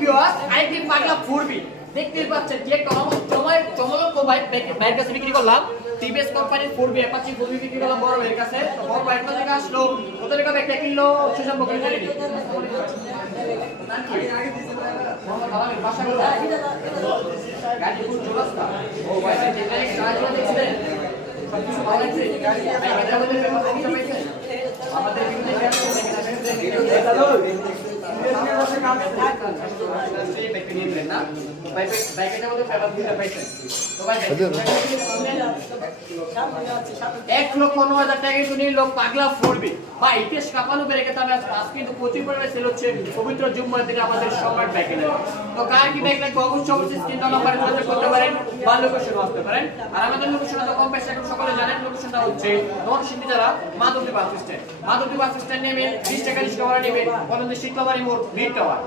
Viewers IT পাগলা 4B দেখতেই পাচ্ছেন যে একটা চমলক ভাইয়ের কাছে বিক্রি করলাম। টিভিএস কোম্পানির 4B অ্যাপাচি 4B বিক্রি করলাম বড় ভাইয়ের কাছে। তো বড় ভাই কোথা থেকে আসলো, কত টাকা ব্যাগটা কিনলো সে সম্পর্কে জানি নি। গাজীপুর চৌরাস্তা। ও ভাই এটা কাজগুলো দেখছিলেন সবকিছু ভালো লাগছে। আমাদের বিভিন্ন পাগলা 4B ভাই ইতিহাস কাঁপানো বেড়ে দামে আজকে কিন্তু প্রচুর পরিমাণে সেল হচ্ছে পবিত্র জুম্মার দিনে আমাদের সম্রাট ব্যাগ এনে। তো কার কি ব্যাগ লাগবে অবশ্যই স্ক্রিন নাম্বারে যোগাযোগ করতে পারেন বা লোকেশন আসতে পারেন। আর আমাদের লোকেশনটা তো কম বেশি এখন সকলে জানেন, লোকেশনটা হচ্ছে নরসিংদী জেলা Madhabdi bus stand. Madhabdi bus stand নেমে 20 টাকা রিক্সা ভাড়া নেবে কলমদি শিক্ষা বাড়ি মোড় মিড টাওয়ার।